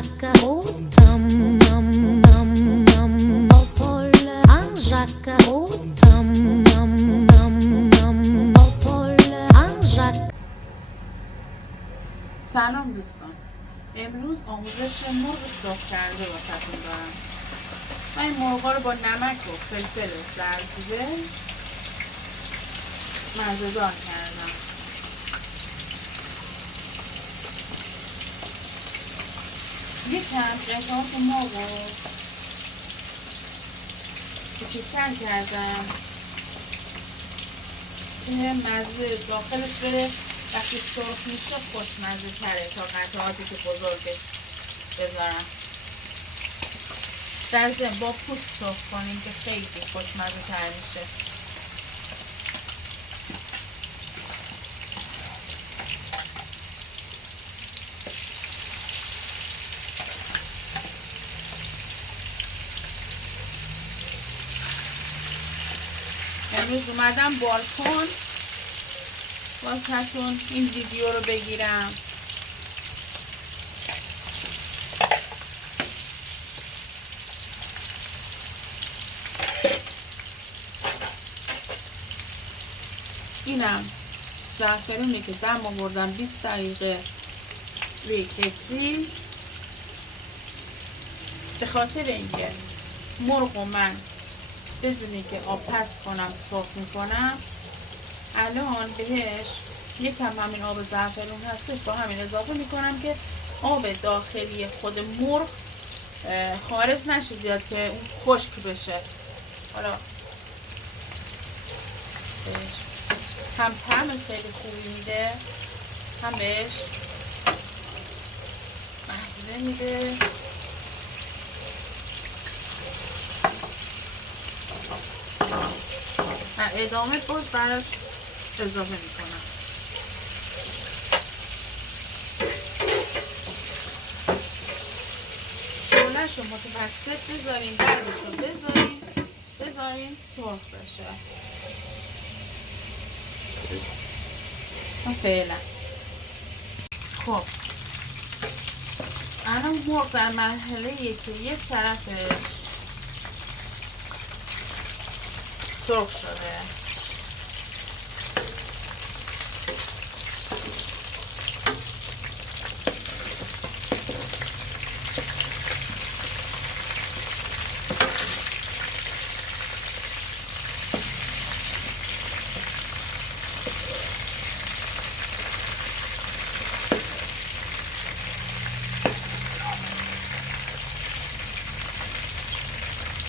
سلام دوستان، امروز آموزش مرغ سرخ کرده واسهتون دارم. من این مرغا رو با نمک و فلفل زردچوبه مزه‌دار کردم. یکم قطعات مرغ رو کوچیک‌تر کردم که مزه داخلش بره، وقتی سرخ میشه خوشمزه تره تا قطعاتی که بزرگش بذارم. در ضمن با پوست سرخ کنیم که خیلی خوشمزه تر میشه. امروز اومدم بالکن واسهتون این ویدیو رو بگیرم. اینم زعفرونی که دم آوردم 20 دقیقه روی کتری، به خاطر اینکه مرغ و من بدونی که آب پس کنم سرخ میکنم، الان بهش یکم همین آب زعفرون هستش با همین اضافه میکنم که آب داخلی خود مرغ خارج نشه زیاد که اون خشک بشه. حالا هم طعم خیلی خوبی میده، هم بهش مزه میده. در ادامه باز براش اضافه میکنم. شعله‌ش رو متوسط بذارین، دربش رو بذارین سرخ بشه. فعلا خب الان مرغ در مرحله که یک طرفش سرخ شده،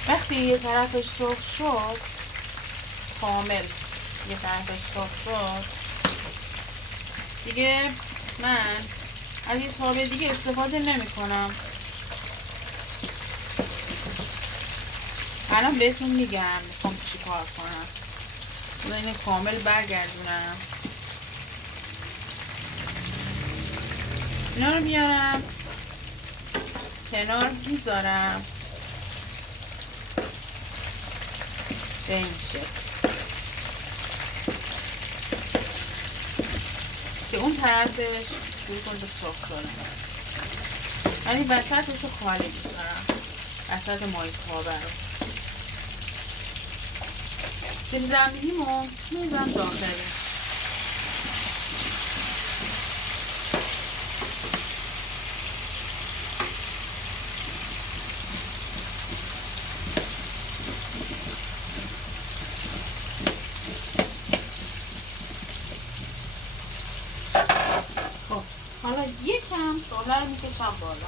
وقتی یه طرفش سرخ شد، کامل یه طرفش سرخ شد، دیگه من از یه تابه دیگه استفاده نمی کنم. الان بهتون میگم میخوام چی کار کنم. اینو کامل برگردونم، اینا رو میارم کنار میذارم به این شکل که اون طرفش شروع کن به سرخ شدن. ولی وسطش رو خالی میذارم، وسط مایز خوابه رو. سیب زمینیمو میذارم داخلش. حالا یکم شعله رو میکشم بالا،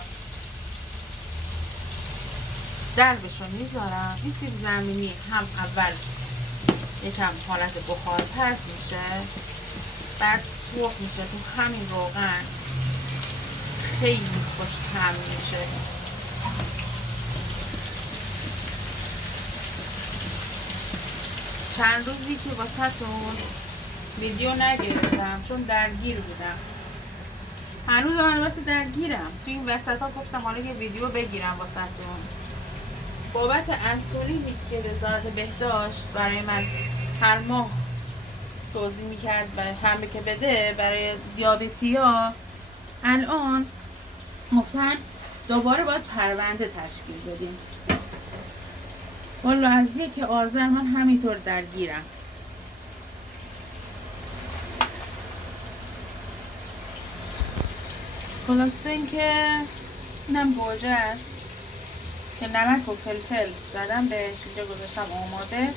دربش رو میذارم. این سیب زمینی هم اول یکم حالت بخار پس میشه، بعد سرخ میشه تو همین روغن، خیلی خوش طعم میشه. چند روزی که واسهتون ویدیو نگرفتم چون درگیر بودم، هنوز البته درگیرم. تو این وسط ها گفتم حالا یه ویدیو بگیرم واسهتون. بابت انسولینی که وزارت بهداشت برای من هر ماه توزیع میکرد و همه که بده برای دیابتی ها، الان گفتن دوباره باید پرونده تشکیل بدیم. والا از 1 آذر من همینطور درگیرم. خلاصه اینکه اینم گوجه است که نمک و فلفل زدم بهش، اینجا گذاشتم آماده.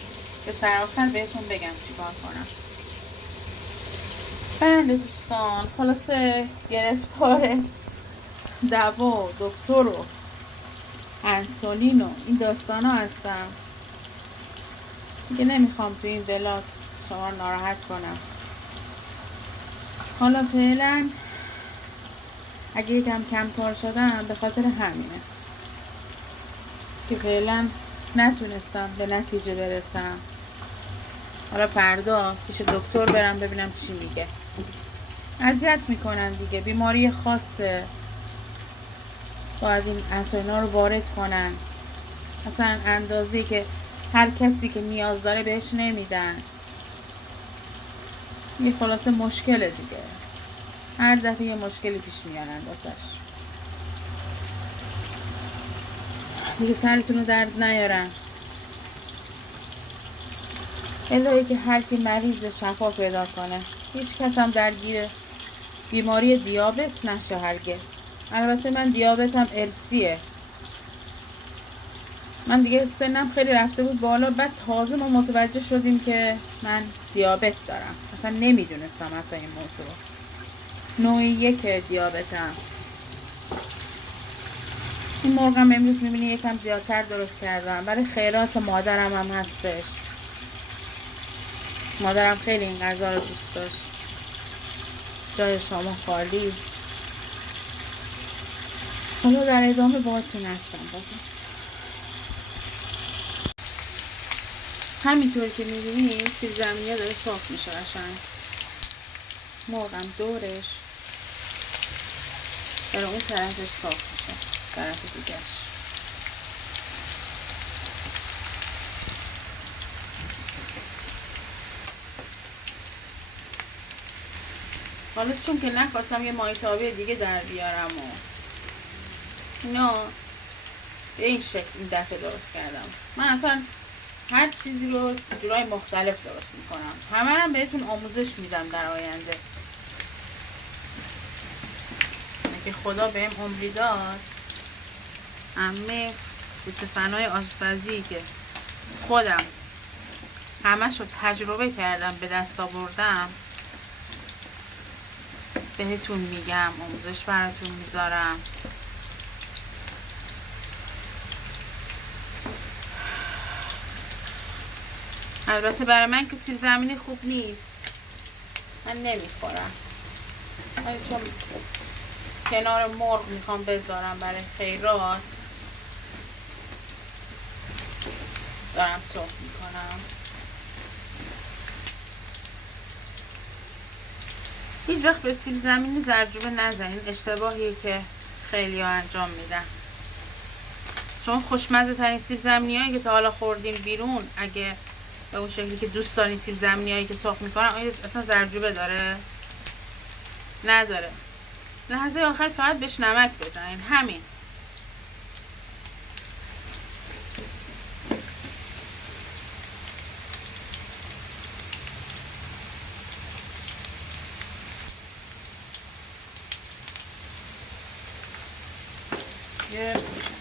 به سرآخر بهتون بگم چیکار کنم. بله دوستان، خلاصه گرفتار دوا و دکتر و انسولین و این داستان ها هستم دیگه. نمیخوام تو این ولاگ شما ناراحت کنم. حالا فعلا اگه یکم کم کار شدم به خاطر همینه که فعلا نتونستم به نتیجه برسم. حالا فردا پیش دکتر برم ببینم چی میگه. اذیت میکنن دیگه، بیماری خاصه، باید این انسولینا رو وارد کنن، اصلا اندازه‌ای که هر کسی که نیاز داره بهش نمیدن. یه خلاصه مشکله دیگه، هر دفعه یه مشکلی پیش میارن واسش. دیگه سرتون رو درد نیارن. الهی که هر کی مریض شفا پیدا کنه، هیچ کس هم درگیر بیماری دیابت نشه هرگز. البته من دیابتم ارثیه، من دیگه سنم خیلی رفته بود بالا، بعد تازه ما متوجه شدیم که من دیابت دارم. اصلا نمیدونستم حتی این موضوع. نوع 1 دیابتم. این مرغم امروز میبینی یکم زیادتر درست کردم، برای خیرات مادرم هم هستش. مادرم خیلی این غذا رو دوست داشت. جای شما خالی. حالا در ادامه باهاتون هستم بازم. همینطور که میبینید سیب زمینی ها داره صاف میشه قشنگ. مرغم دورش داره اون طرفش صاف میشه، طرف دیگهش. حالا چون که نخواستم یه مایتابه دیگه در بیارم و اینا، به این شکل این دفعه درست کردم. من اصلا هر چیزی رو جورای مختلف درست میکنم، همه هم بهتون آموزش میدم در آینده. اگه خدا بهم عمری داد، همه کوچه فنای آشپزی که خودم همش رو تجربه کردم به دست آوردم بهتون میگم، آموزش براتون میذارم. البته برای من که سیب زمینی خوب نیست، من نمیخورم. من چون کنار مرغ میخوام بذارم برای خیرات، دارم سرخ میکنم. هیچ وقت به سیب زمینی زردچوبه نزنین، اشتباهیه که خیلی ها انجام میدن. چون خوشمزه ترین سیب زمینی هایی که تا حالا خوردین بیرون، اگه به اون شکلی که دوست دارین سیب زمینی هایی که سرخ میکنن، آیا اصلا زردچوبه داره؟ نداره. لحظه آخر فقط بهش نمک بزنین، همین.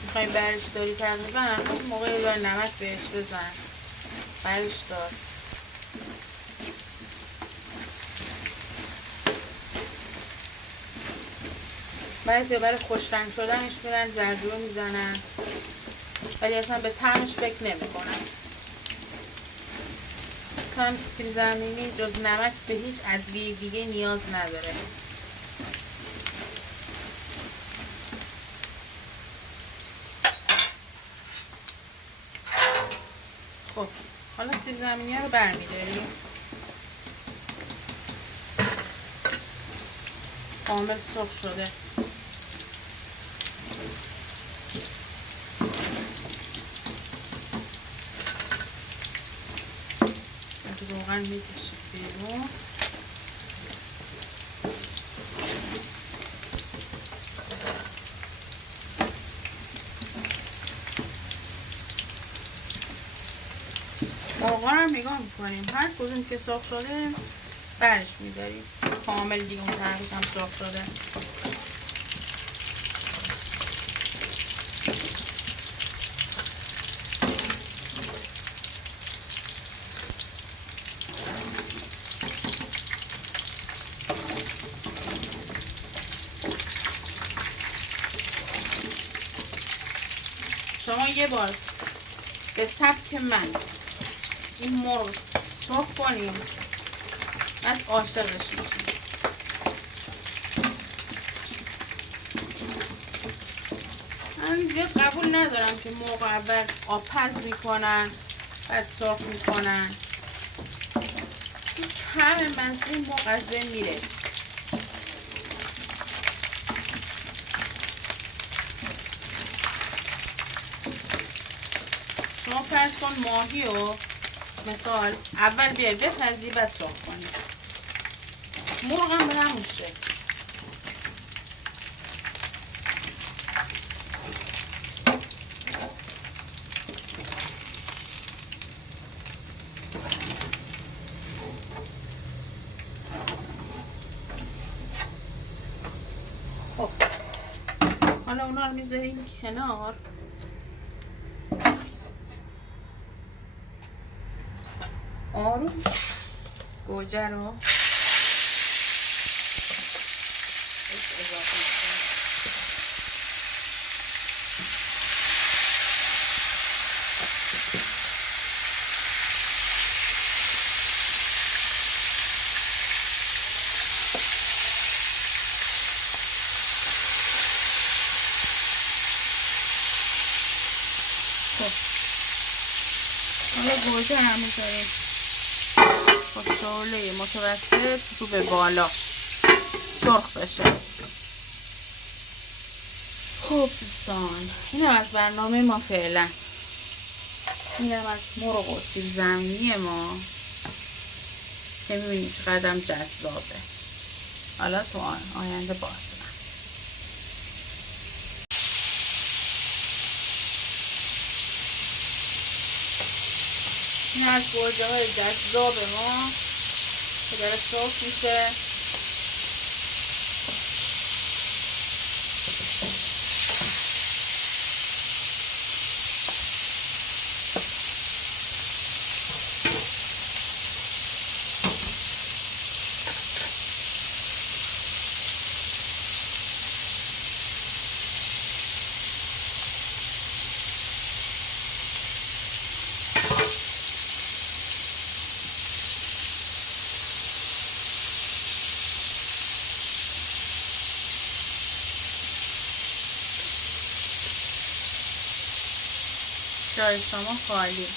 میخوایی برش داری تقریبا اون موقع یه دار نمک بهش بزن، برش دار. بعضی برای خوشرنگ شدنش میرن زردچوبه میزنن، ولی اصلا به طعمش فکر نمی کنن. چون سیب زمینی جز نمک به هیچ ادویه دیگه نیاز نداره. خب حالا سیب زمینی رو برمیداریم، کامل سرخ شده. روغن میکشید بیرون. مرغا رو نگاه میکنیم، هر کدوم که سرخ شده برش میداریم کامل دیگه، اون طرفش هم سرخ شده. شما یه بار به سبک من این مرغ سرخ کنیم، بعد عاشقش میشیم. من زیاد قبول ندارم که مرغ اول آبپز میکنن بعد سرخ میکنن، همه مزه مرغ از بین میره. شما فرض کن ماهی و مثال اول بیای بپزی بعد سرخ کنی، مرغ هم به همون شکل. خب حالا اونا رو میذاریم کنار. آروم گوجه رو اضافه کنیم. خب حالا گوجه هم میذاریم با شعله متوسط رو به بالا سرخ بشه. خب دوستان اینم از برنامه ما فعلا، اینم از مرغ و سیب زمینی ما که میبینید چقدر جذابه. حالا تو آینده باهاتونم. این از گوجه های جذاب ما که داره سرخ میشه. جای شما خالی.